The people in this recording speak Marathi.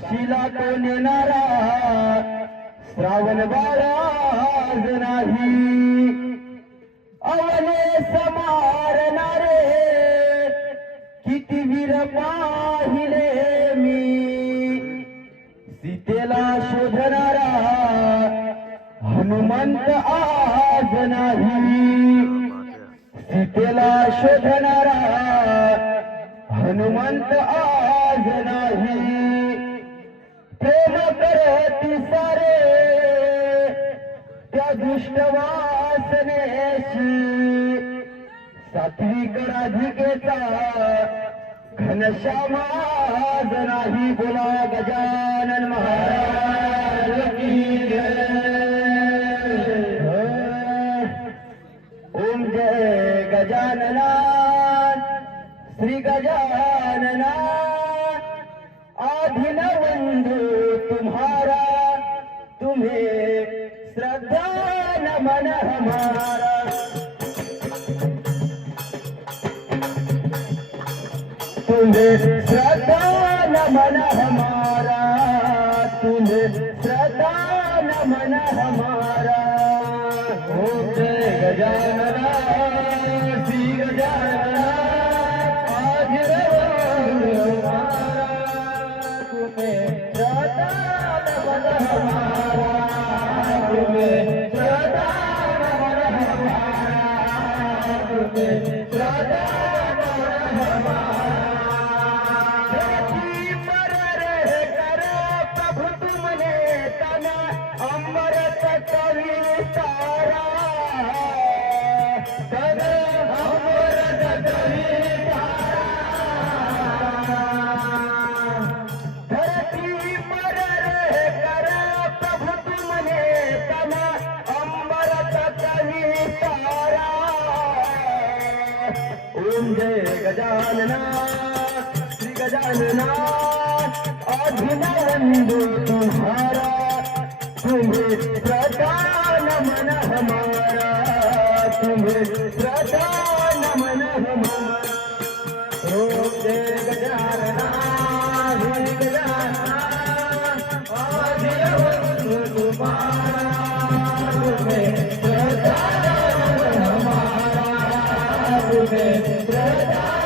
शिला कोण नेणारा श्रावण बाळाज नाही अवने समारणारे किती वीर पाहिले मी सीतेला शोधणारा हनुमंत आज नाही सीतेला शोधणारा हनुमंत आज नाही नम करी सारे तुष्ट वास सात्विक राधिकेचा खन शाही बोला गजानन महाराज ओम जय गजान श्री गजान तुम्हें श्रद्धा नमन हमारा तुम्हें श्रद्धा नमन हमारा होते गजानना श्री आज तुम्हें हमारा तुम्हें Radha म्हणजे गजानना श्री गजानना अभिनंदो तुम्हारा तुम्हें प्रदान नमन हमारा तुम्हें प्रदान नमन हमारा ओम जय Seda